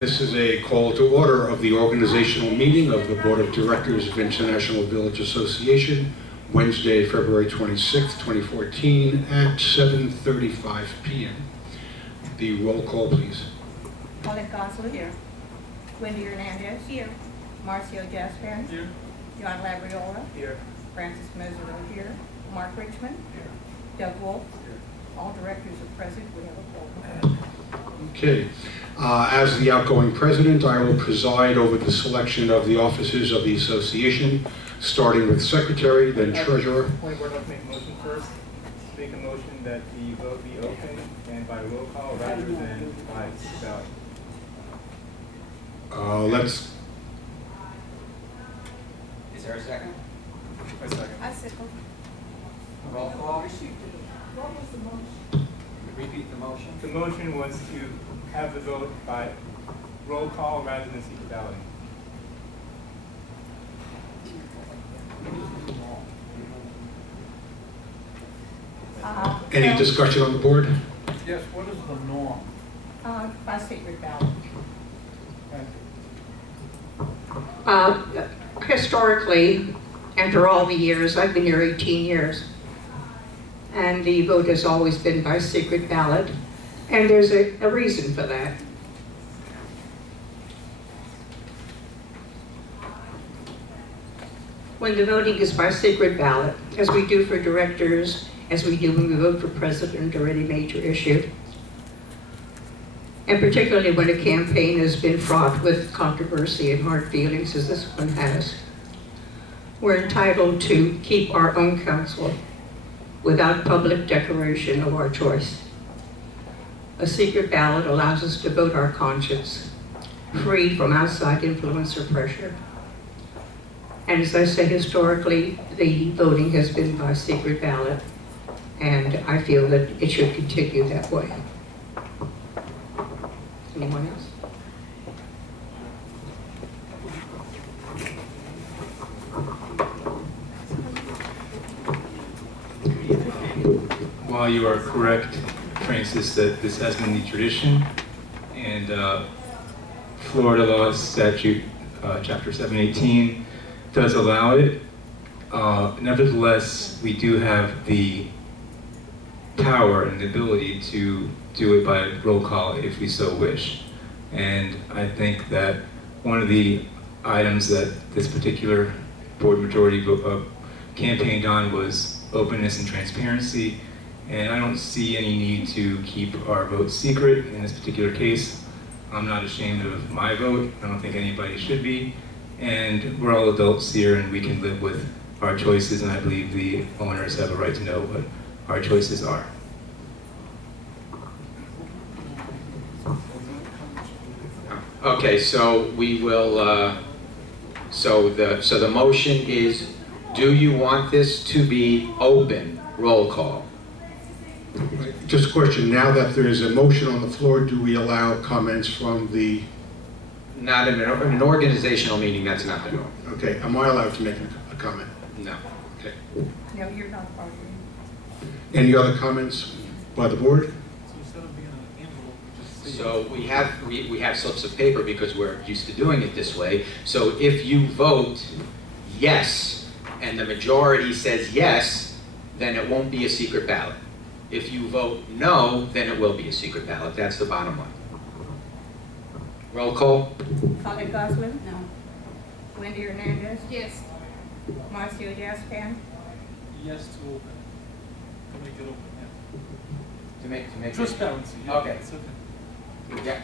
This is a call to order of the organizational meeting of the Board of Directors of International Village Association, Wednesday, February 26th, 2014 at 7:35 p.m. The roll call, please. Colin Gosler here. Wendy Hernandez here. Marcio Jaspan here. John Labriola here. Francis Mesereau here. Mark Richmond here. Doug Wolf here. All directors are present. We have a quorum. Okay. As the outgoing president, I will preside over the selection of the officers of the association, starting with secretary, then treasurer. We're going to make a motion first. Make a motion that the vote be open and by roll call rather than by ballot. Let's. Is there a second? A second. I second. Roll call. What was the motion? Repeat the motion. The motion was to have the vote by roll call rather than secret ballot. Any discussion on the board? Yes, what is the norm? By secret ballot. Historically, after all the years, I've been here 18 years, and the vote has always been by secret ballot, and there's a reason for that. When the voting is by secret ballot, as we do for directors, as we do when we vote for president or any major issue, and particularly when a campaign has been fraught with controversy and hard feelings, as this one has, we're entitled to keep our own counsel without public declaration of our choice. A secret ballot allows us to vote our conscience, free from outside influence or pressure. And as I say, historically, the voting has been by secret ballot, and I feel that it should continue that way. Anyone else? While you are correct, Francis, that this has been the tradition, and Florida law statute, chapter 718, does allow it. Nevertheless, we do have the power and the ability to do it by roll call if we so wish. And I think that one of the items that this particular board majority campaigned on was openness and transparency. And I don't see any need to keep our vote secret in this particular case. I'm not ashamed of my vote. I don't think anybody should be. And we're all adults here and we can live with our choices, and I believe the owners have a right to know what our choices are. Okay, so we will. So the motion is: do you want this to be open? Roll call. Just a question, now that there is a motion on the floor, do we allow comments from the... Not in an organizational meeting. That's not the norm. Okay, am I allowed to make a comment? No. Okay. No, you're not arguing. Any other comments by the board? So we have slips of paper because we're used to doing it this way. So if you vote yes and the majority says yes, then it won't be a secret ballot. If you vote no, then it will be a secret ballot. That's the bottom line. Roll call. Colin Gosler? No. Wendy Hernandez? Yes. Marcio Jaspan? Yes to open. To make it open, yeah. To make Transparency, yeah. Okay. It's okay. Yeah.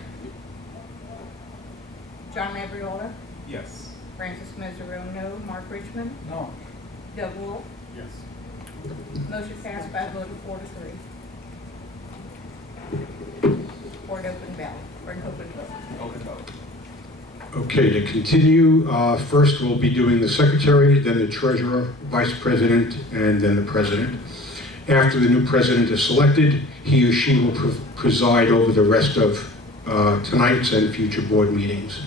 John Labriola? Yes. Francis Mesereau, no. Mark Richmond? No. Doug Wolf? Yes. Motion passed by a vote of 4 to 3. For an open ballot, or an open vote. Open vote. Okay, to continue, first we'll be doing the secretary, then the treasurer, vice president, and then the president. After the new president is selected, he or she will preside over the rest of tonight's and future board meetings.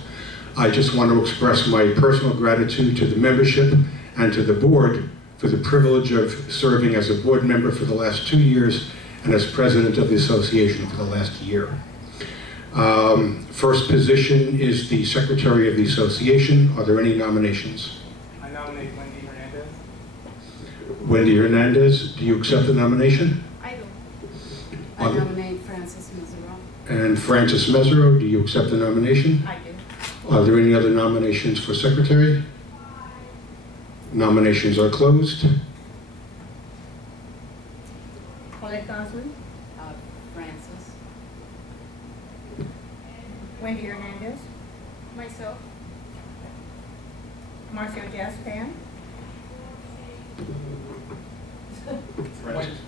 I just want to express my personal gratitude to the membership and to the board for the privilege of serving as a board member for the last 2 years and as president of the association for the last year. First position is the Secretary of the Association. Are there any nominations? I nominate Wendy Hernandez. Wendy Hernandez, do you accept the nomination? I do. I nominate Francis Mazzaro. And Francis Mesereau, do you accept the nomination? I do. Are there any other nominations for Secretary? Nominations are closed. Colette Goslin, Francis. Wendy Hernandez, Myself. Marcio Jaspan,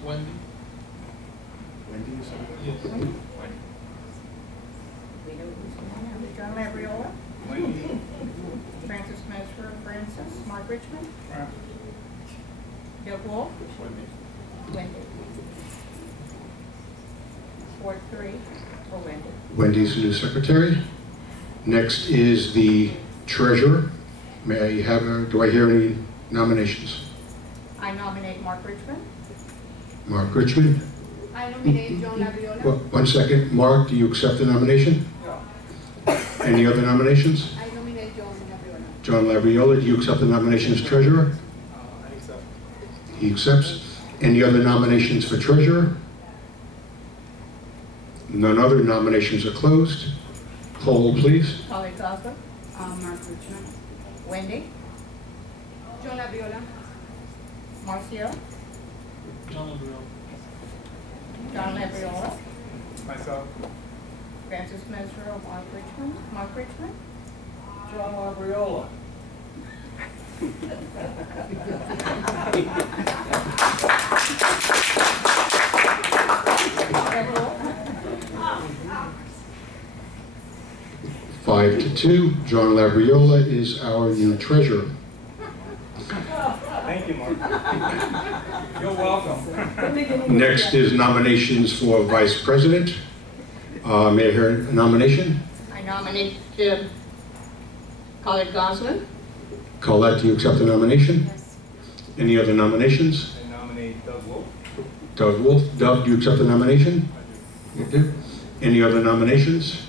Wendy? Wendy, you said? Yes. we know who's going on. John Labriola, Wendy. Francis Messer, Francis, Mark Richmond, Doug Wolf, Wendy. Ward 3 for Wendy. Wendy's the new Secretary. Next is the Treasurer. May I have do I hear any nominations? I nominate Mark Richmond. Mark Richmond. I nominate John Labriola. Well, 1 second. Mark, do you accept the nomination? Any other nominations? I nominate John Labriola. John Labriola, do you accept the nomination as Treasurer? I accept. He accepts. Any other nominations for Treasurer? None other. Nominations are closed. Poll, please. Colette Goslin, Mark Richmond. Wendy, John Labriola. Marcio, John Labriola. John Labriola, Myself. Francis Messer, Mark Richmond, John Labriola. Doug Wolf, 5-2. John Labriola is our new Treasurer. Thank you, Mark. You're welcome. Next is nominations for Vice President. May I hear a nomination? I nominate Colette Goslin. Colette, do you accept the nomination? Yes. Any other nominations? I nominate Doug Wolf. Doug Wolf. Doug, do you accept the nomination? You do. Any other nominations?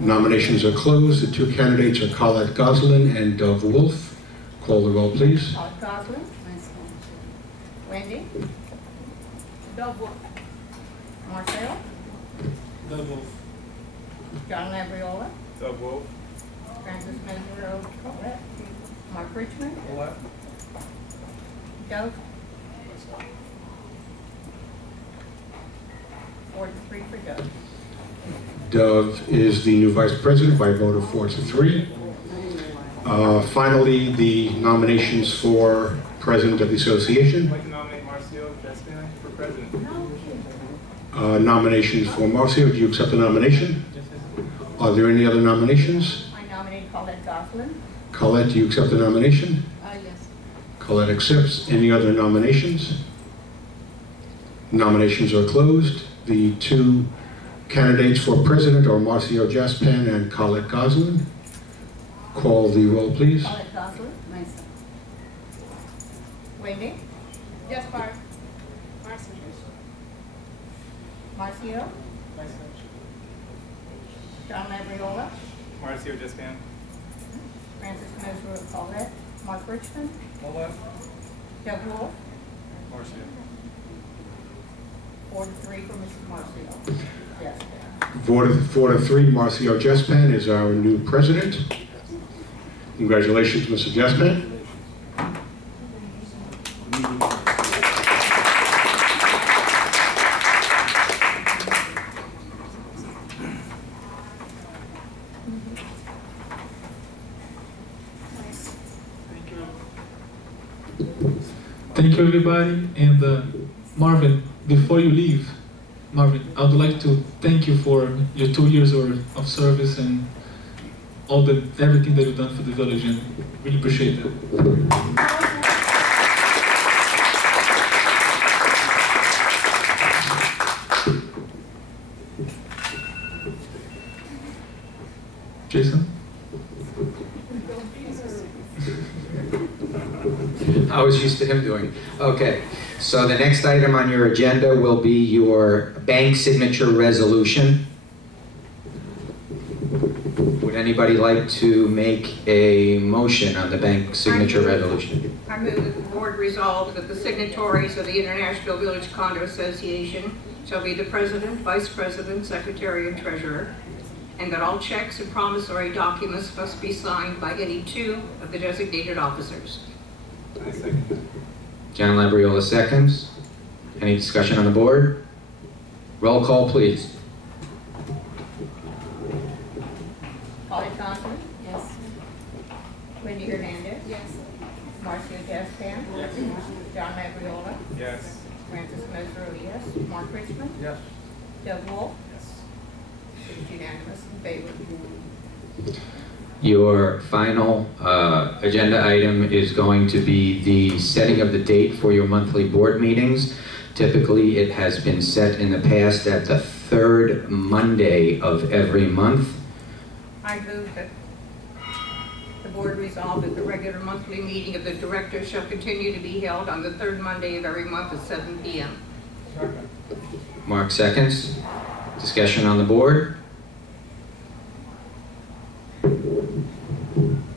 Nominations are closed. The two candidates are Colette Goslin and Doug Wolf. Call the roll, please. Colette Goslin, Myself. Wendy, Doug Wolf. Marcel, Doug Wolf. John Labriola, Doug Wolf. Francis Messer, Colette, Mark Richmond, Colette. Doug. Ward 3 for Doug. Doug is the new Vice President by a vote of 4-3. Finally, the nominations for President of the I'd Association. like to nominate Marcio Jaspan for President. Nominations for Marcio. Do you accept the nomination? Yes, yes. Are there any other nominations? I nominate Colette Goslin. Colette, do you accept the nomination? Yes. Colette accepts. Any other nominations? Nominations are closed. The two candidates for President are Marcio Jaspan and Colette Goslin. Call the roll, please. Colette Goslin, Myself. Wendy, Jaspar. Marcy. Marcio, Myself. John Labriola, Marcio Jaspan. Francis Messer, Colette, Mark Richmond, Colette. Doug Wolf, Marcia. Ward 3 for Mrs. Marcio. Yes. Vote of 4-3, Marcio Jaspan is our new President. Congratulations, Mr. Jaspan. Thank you, everybody. And Marvin, before you leave, Marvin, I would like to thank you for your 2 years of service and everything that you've done for the village, and really appreciate that. Jason? I was used to him doing. Okay, so the next item on your agenda will be your bank signature resolution. anybody like to make a motion on the bank signature resolution? I move that the board resolve that the signatories of the International Village Condo Association shall be the president, vice president, secretary, and treasurer, and that all checks and promissory documents must be signed by any two of the designated officers. John Labriola seconds. Any discussion on the board? Roll call, please. Polly Johnson, Yes. Wendy Hernandez, Yes. Marcio Gaspan, John Labriola, Yes. Francis Moser, yes. Mark Richmond, Yes. Doug Wolf, Yes. it is unanimous in favor. Your final agenda item is going to be the setting of the date for your monthly board meetings. Typically, it has been set in the past at the third Monday of every month. I move that the board resolve that the regular monthly meeting of the directors shall continue to be held on the third Monday of every month at 7 p.m. Mark seconds. Discussion on the board?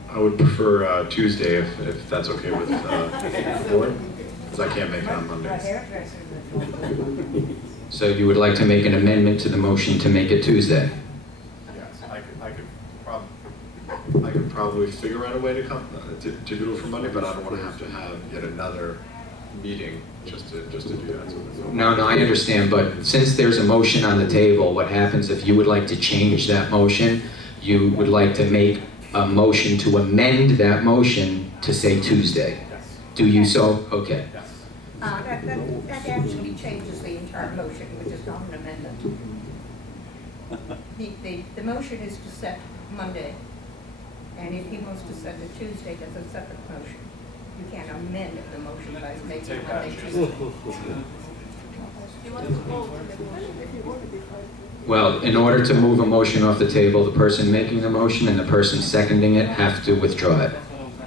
I would prefer Tuesday if that's okay with the board, because I can't make it on Mondays. So you would like to make an amendment to the motion to make it Tuesday? Yes, I could probably figure out a way to come to do it for Monday, but I don't want to have yet another meeting just to do that. So No, I understand, but since there's a motion on the table, what happens if you would like to change that motion? You would like to make a motion to amend that motion to say Tuesday. Yes. Do you so? Okay. Yes. That actually changes the entire motion, which is not an amendment. The motion is to set Monday, and if he wants to set it Tuesday, that's a separate motion. You can't amend the motion by making it Monday, Tuesday. Well, in order to move a motion off the table, the person making the motion and the person seconding it have to withdraw it.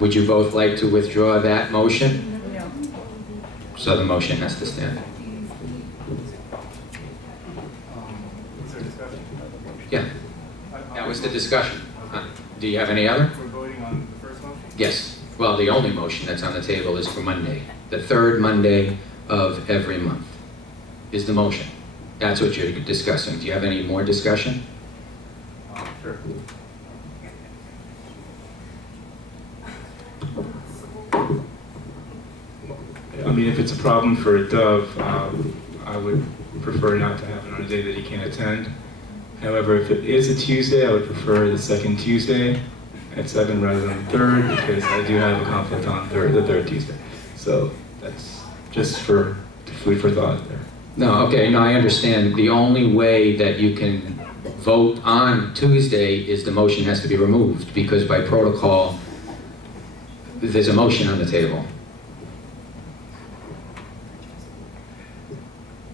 Would you both like to withdraw that motion? No. So the motion has to stand. Is there discussion? Yeah, that was the discussion. Do you have any other? We're voting on the first motion? Yes. Well, the only motion that's on the table is for Monday. The third Monday of every month is the motion. That's what you're discussing. Do you have any more discussion? Sure. I mean, if it's a problem for Dove, I would prefer not to have it on a day that he can't attend. However, if it is a Tuesday, I would prefer the second Tuesday at 7 rather than the third, because I do have a conflict on the third Tuesday. So that's just for food for thought there. No, okay, no, I understand. The only way that you can vote on Tuesday is the motion has to be removed, because by protocol, there's a motion on the table.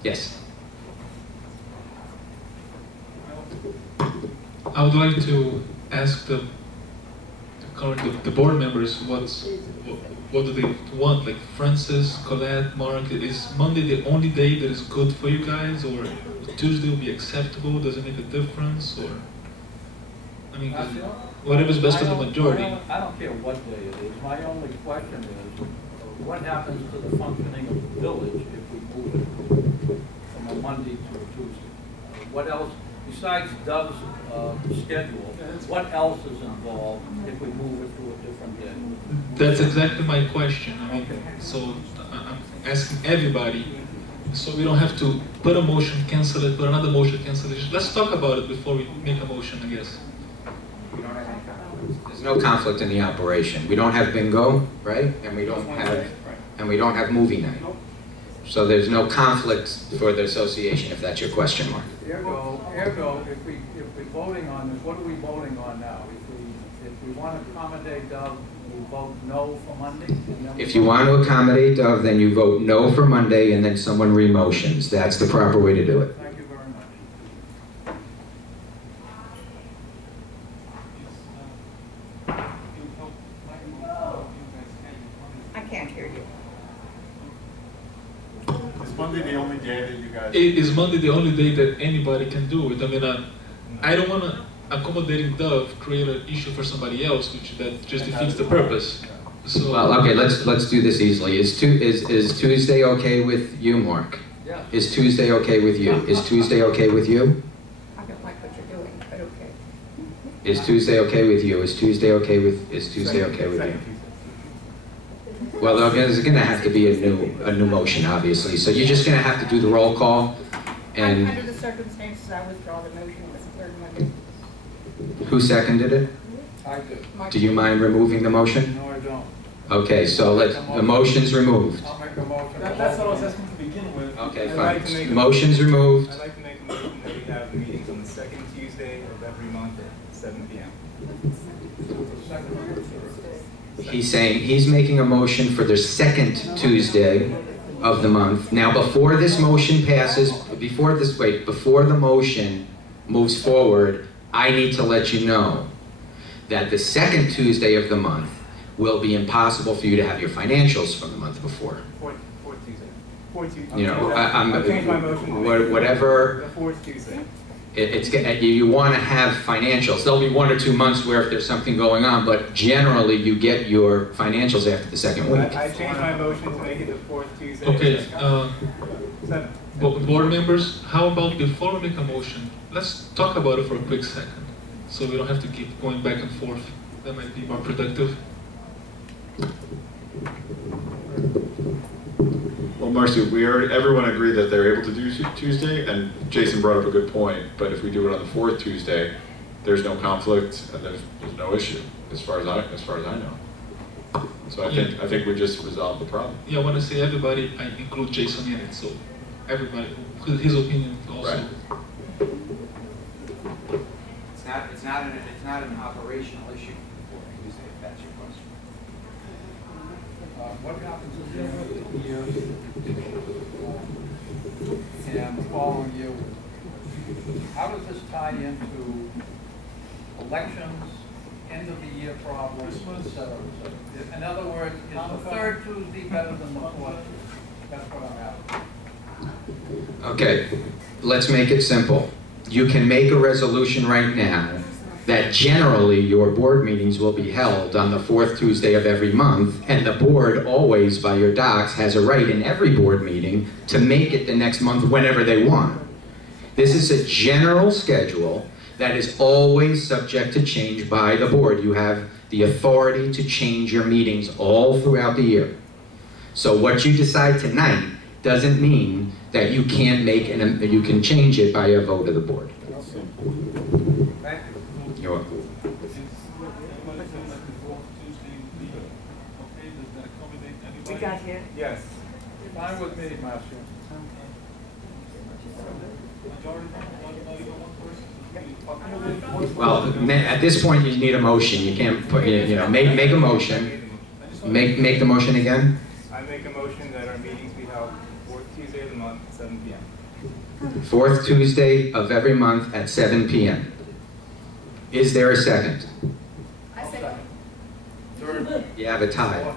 Yes. I would like to ask the board members what do they want? Like Francis, Colette, Mark, is Monday the only day that is good for you guys, or Tuesday will be acceptable? Does it make a difference, or I mean, whatever's best for the majority? I don't care what day it is. My only question is, what happens to the functioning of the village if we move it from a Monday to a Tuesday? What else, besides Dove's schedule, what else is involved if we move it to a different day? That's exactly my question. I mean, so I'm asking everybody, so we don't have to put a motion, cancel it, put another motion, cancel it. Let's talk about it before we make a motion, I guess. There's no conflict in the operation. We don't have bingo, right? And we don't have movie night. So there's no conflict for the association, if that's your question, Mark. Ergo, if we're voting on this, what are we voting on now? If we want to accommodate Dove, we vote no for Monday? And then If you want to accommodate Dove, then you vote no for Monday, and then someone remotions. That's the proper way to do it. Thank you very much. I can't hear you. is Monday the only day that you guys? Is Monday the only day that anybody can do it? I mean, I don't wanna. accommodating Dove create an issue for somebody else, which that just defeats the purpose. So, Well, okay, let's do this easily. Is Tuesday okay with you, Mark? Yeah. Is Tuesday okay with you? Is Tuesday okay with you? I don't like what you're doing, but okay. Is Tuesday okay with you? Is Tuesday okay with you? Well, there's gonna have to be a new motion, obviously. So you're just gonna have to do the roll call, and Under the circumstances, I withdraw the motion with the third Monday. who seconded it? I do. Do you mind removing the motion? No, I don't. Okay, so the motion's removed. I'll make a motion. That's what I was asking to begin with. Okay, I'd like to make fine. a- Motion's removed. I'd like to make a motion that we have meetings on the second Tuesday of every month at 7 p.m. He's making a motion for the second Tuesday of the month. Now, before this motion passes, before the motion moves forward, I need to let you know that the second Tuesday of the month will be impossible for you to have your financials from the month before. Fourth Tuesday. Fourth Tuesday. You know, I'll change my motion to make it whatever. The fourth Tuesday. You want to have financials. There'll be 1 or 2 months where if there's something going on, but generally you get your financials after the second week. I changed my motion to make it the fourth Tuesday. okay, Seven. board members, how about before we make a motion, let's talk about it for a quick second, so we don't have to keep going back and forth. That might be more productive. Well, Marcy, everyone agreed that they're able to do Tuesday, and Jason brought up a good point, but if we do it on the fourth Tuesday, there's no conflict and there's no issue, as far as I know. So I think we just resolved the problem. Yeah, when I say everybody, I include Jason in it, so everybody, his opinion also. Right. It's not an operational issue for Tuesday, if that's your question. What happens at the end of the year and the following year? How does this tie into elections, end of the year problems, et cetera, et cetera? In other words, is the third Tuesday better than the fourth Tuesday? That's what I'm asking. Okay, let's make it simple. You can make a resolution right now that generally your board meetings will be held on the fourth Tuesday of every month, and the board always, by your docs, has a right in every board meeting to make it the next month whenever they want. This is a general schedule that is always subject to change by the board. You have the authority to change your meetings all throughout the year. So what you decide tonight doesn't mean that you can't you can change it by a vote of the board. You're welcome. We got here. Yes. Fine with me, Marcia. Well, at this point, you need a motion. You can't put, make a motion. Make the motion again. I make a motion that our meetings be held fourth Tuesday of the month at 7 p.m. Fourth Tuesday of every month at 7 p.m. Is there a second? I second. You have a tie.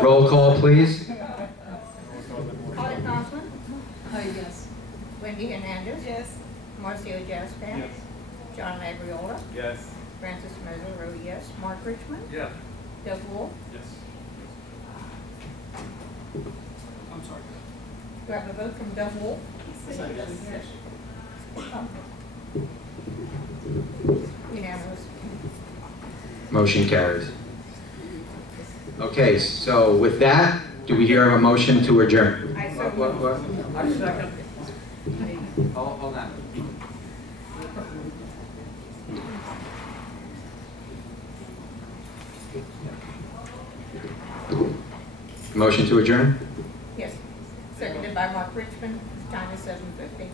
Roll call, please. Holly Kaufman, Yes. Wendy Hernandez. Yes. Marcio Jaspan. Yes. John Labriola. Yes. Francis Moser, yes. Mark Richmond. Yes. Doug Wolf. Yes. I'm sorry. Do I have a vote from Doug Wolf? Unanimous. Motion carries. Okay, so with that, do we hear a motion to adjourn? I so What? I second. Hold on. Motion to adjourn? Yes. Seconded by Mark Richmond. Time is 7:50.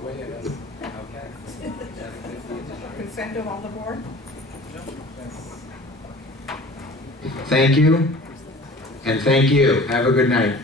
Okay. Consent of all the board? Thank you, and thank you. Have a good night.